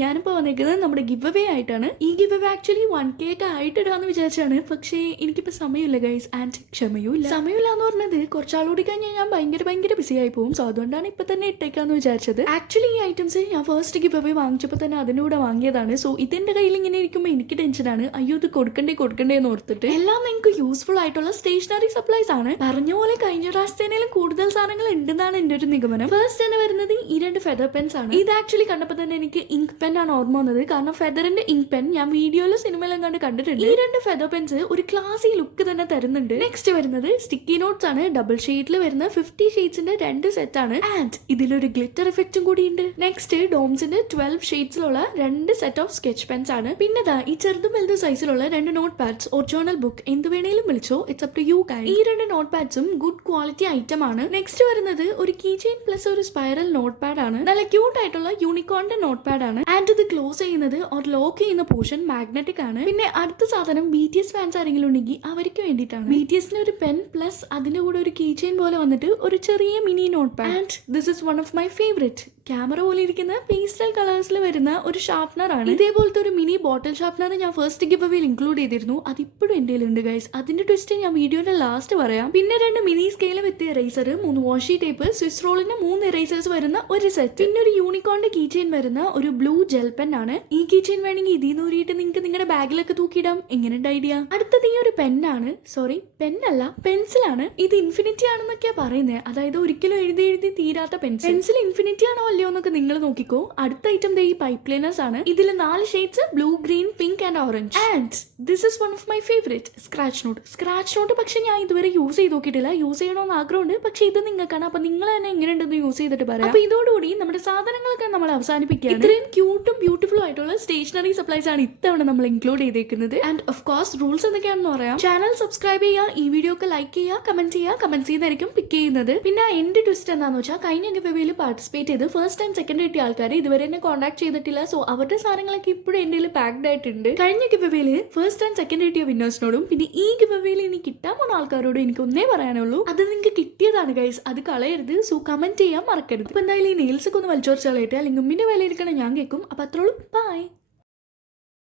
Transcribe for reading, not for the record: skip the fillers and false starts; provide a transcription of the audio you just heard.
ഞാനിപ്പോൾ വന്നേക്കുന്നത് നമ്മുടെ ഗിവ് അവേ ആയിട്ടാണ്. ഈ ഗിവ് അവേ ആക്ച്വലി 1K ഒക്കെ ആയിട്ടിടാന്ന് വിചാരിച്ചാണ്. പക്ഷേ എനിക്കിപ്പോൾ സമയമില്ല ഗൈസ്, ആൻഡ് ക്ഷമയുമില്ല. സമയമില്ല എന്ന് പറഞ്ഞത് കുറച്ചാളൂടി കഴിഞ്ഞാൽ ഞാൻ ഭയങ്കര ബിസി ആയി പോകും. സോ അതുകൊണ്ടാണ് ഇപ്പൊ തന്നെ ഇട്ടേക്കാന്ന് വിചാരിച്ചത്. ആക്ച്വലി ഈ ഐറ്റംസ് ഞാൻ ഫസ്റ്റ് ഗിവ് അവേ വാങ്ങിച്ചപ്പോൾ തന്നെ അതിൻ്റെ കൂടെ വാങ്ങിയതാണ്. സോ ഇതിന്റെ കയ്യിൽ ഇങ്ങനെ ഇരിക്കുമ്പോൾ എനിക്ക് ടെൻഷനാണ്. അയ്യോ ഇത് കൊടുക്കണ്ടേ എന്ന് ഓർത്തിട്ട്. എല്ലാം നിങ്ങൾക്ക് യൂസ്ഫുൾ ആയിട്ടുള്ള സ്റ്റേഷനറി സപ്ലൈസ് ആണ്. പറഞ്ഞ പോലെ കഴിഞ്ഞ പ്രാവശ്യത്തേലും കൂടുതൽ സാധനങ്ങൾ ഉണ്ടെന്നാണ് എൻ്റെ ഒരു നിഗമനം. ഫസ്റ്റ് തന്നെ വരുന്നത് ഈ 2 ഫെദർ പെൻസ് ആണ്. ഇത് ആക്ച്വലി കണ്ടപ്പോൾ തന്നെ എനിക്ക് ഇങ്ക് പെൻ ആണ് ഓർമ്മ വന്നത്. കാരണം ഫെദറിന്റെ ഇങ്ക് പെൻ ഞാൻ വീഡിയോയിലും സിനിമയിലും കണ്ടിട്ടുണ്ട്. ഈ 2 ഫെദർ പെൻസ് ഒരു ക്ലാസി ലുക്ക് തന്നെ തരുന്നുണ്ട്. നെക്സ്റ്റ് വരുന്നത് സ്റ്റിക്കി നോട്ട്സ് ആണ്. ഡബിൾ ഷെയ്ഡിൽ വരുന്ന 50 ഷെയ്ഡ്സിന്റെ 2 സെറ്റ് ആണ്. ആൻഡ് ഇതിലൊരു ഗ്ലിറ്റർ എഫക്റ്റും കൂടി ഉണ്ട്. നെക്സ്റ്റ് ഡോംസിന്റെ 12 ഷെയ്ഡ്സിലുള്ള 2 സെറ്റ് ഓഫ് സ്കെച്ച് പെൻസ് ആണ്. പിന്നെ ഈ ചെറുതും വലുതും സൈസിലുള്ള 2 note pads or journal book എന്ത് വേണേലും വിളിച്ചോ, it's up to you guys. ഈ 2 നോട്ട് പാഡ്സും ഗുഡ് ക്വാളിറ്റി ഐറ്റം ആണ്. നെക്സ്റ്റ് വരുന്നത് ഒരു കീ ചെയിൻ പ്ലസ് ഒരു സ്പൈറൽ നോട്ട് പാഡ് ആണ്. നല്ല ക്യൂട്ട് ആയിട്ടുള്ള യൂണിക്കോണിന്റെ നോട്ട് പാഡ് ആണ്. ആൻഡ് ഇത് ക്ലോസ് ചെയ്യുന്നത് ഓർ ലോക്ക് ചെയ്യുന്ന പോർഷൻ മാഗ്നറ്റിക് ആണ്. പിന്നെ അടുത്ത സാധനം BTS ഫാൻസ് ആരെങ്കിലും ഉണ്ടെങ്കിൽ അവർക്ക് വേണ്ടിയിട്ടാണ്. BTSന് ഒരു പെൻ പ്ലസ് അതിന്റെ കൂടെ ഒരു കീ ചെയിൻ പോലെ വന്നിട്ട് ഒരു ചെറിയ mini note pad. And this is one of my favourite. Camera പോലെ ഇരിക്കുന്ന പേസ്റ്റൽ കളേഴ്സിൽ വരുന്ന ഒരു ഷാർപ്നർ ആണ്. ഇതേപോലത്തെ ഒരു മിനി ബോട്ടിൽ ഷാർപ്നർ ഞാൻ ഫസ്റ്റ് ഗിവ് അവേയിൽ ഇൻക്ലൂഡ് ചെയ്തിരുന്നു. അതിപ്പോഴും എൻ്റെ ഉണ്ട് ഗൈസ്. അതിന്റെ ട്വിസ്റ്റ് ഞാൻ വീഡിയോയുടെ ലാസ്റ്റ് പറയാം. പിന്നെ 2 മിനി സ്കെയിൽ വിത്ത് ഇറേസർ, 3 വാഷി ടേപ്പ്, സ്വിസ് റോളിന്റെ 3 ഇറേസേഴ്സ് വരുന്ന ഒരു സെറ്റ്. പിന്നെ ഒരു യൂണിക്കോണിന്റെ കീ ചെയിൻ വരുന്ന ഒരു ബ്ലൂ ജെൽ പെൻ ആണ്. ഈ കീ ചെയിൻ വേണമെങ്കിൽ ഇതിന്ന് ഊരിയിട്ട് നിങ്ങൾക്ക് നിങ്ങളുടെ ബാഗിലൊക്കെ തൂക്കിയിടാം. എങ്ങനെയുണ്ട് ഐഡിയ? അടുത്തത് ഈ ഒരു പെന്നാണ്. സോറി, പെന്നല്ല, പെൻസിലാണ്. ഇത് ഇൻഫിനിറ്റി ആണെന്നൊക്കെയാ പറയുന്നത്. അതായത് ഒരിക്കലും എഴുതി തീരാത്ത പെൻസിൽ. പെൻസിൽ ഇൻഫിനിറ്റി ആണോ അല്ലയോ എന്നൊക്കെ നിങ്ങൾ നോക്കിക്കോ. അടുത്ത ഐറ്റം ഈ പൈപ്പ് ലൈനേഴ്സ് ആണ്. ഇതിൽ 4 shades, blue, green, pink and orange. And this is one of my favourite, scratch note. പക്ഷെ ഞാൻ ഇതുവരെ യൂസ് ചെയ്ത് നോക്കിയിട്ടില്ല. യൂസ് ചെയ്യണമെന്ന് ആഗ്രഹമുണ്ട്. പക്ഷെ ഇത് നിങ്ങൾക്കാണ്. അപ്പൊ നിങ്ങൾ തന്നെ എങ്ങനെയുണ്ടെന്ന് യൂസ് ചെയ്തിട്ട് പറയാം. അപ്പൊ ഇതോടുകൂടി നമ്മുടെ സാധനങ്ങളൊക്കെ നമ്മൾ അവസാനിപ്പിക്കുക. ഇത്രയും ക്യൂട്ടും ബ്യൂട്ടിഫുള്ളും ആയിട്ടുള്ള സ്റ്റേഷനറി സപ്ലൈസ് ആണ് ഇത്തവണ നമ്മൾ ഇൻക്ലൂഡ് ചെയ്തേക്കുന്നത്. ആൻഡ് ഓഫ് കോഴ്സ് റൂൾസ് എന്തൊക്കെയാണെന്ന് പറയാം. ചാനൽ സബ്സ്ക്രൈബ് ചെയ്യുക, ഈ വീഡിയോ ഒക്കെ ലൈക്ക് ചെയ്യുക, കമന്റ് ചെയ്യുന്നതായിരിക്കും പിക്ക് ചെയ്യുന്നത്. പിന്നെ എന്റെ ട്വിസ്റ്റ് എന്താണെന്ന് വെച്ചാൽ കഴിഞ്ഞ ഗിവ് അവേയിൽ പാർട്ടിസിപ്പേറ്റ് ചെയ്ത് ഫസ്റ്റ് ടൈം സെക്കൻഡ് കിട്ടിയ ആൾക്കാർ ഇതുവരെ എന്നെ കോൺടാക്ട് ചെയ്തിട്ടില്ല. സോ അവരുടെ സാധനങ്ങളൊക്കെ ഇപ്പോഴും എൻ്റെ പാക്ഡ് ആയിട്ടുണ്ട്. കഴിഞ്ഞ ഗിവ് അവേയിൽ ഫസ്റ്റ് ആൻഡ് സെക്കൻഡ് കിട്ടിയ വിന്നേഴ്സിനോടും പിന്നെ ഈ ഗിവ് അവേയിൽ ഇനി കിട്ടാൻ പോകുന്ന ആൾക്കാരോടും എനിക്ക് ഒന്നേ പറയാനുള്ളൂ, അത് നിങ്ങൾക്ക് കിട്ടിയതാണ് ഗൈസ്, അത് കളയരുത്. സോ കമന്റ് ചെയ്യാൻ മറക്കരുത്. അപ്പൊ എന്തായാലും ഈ നെയിൽസ് ഒക്കെ ഒന്ന് വലിച്ചോർച്ചാലായിട്ട് അല്ലെങ്കിൽ മുമ്പിന്റെ വിലയിരിക്കണം ഞാൻ കേൾക്കും. അപ്പൊ അത്രയുള്ളൂ. ബൈ.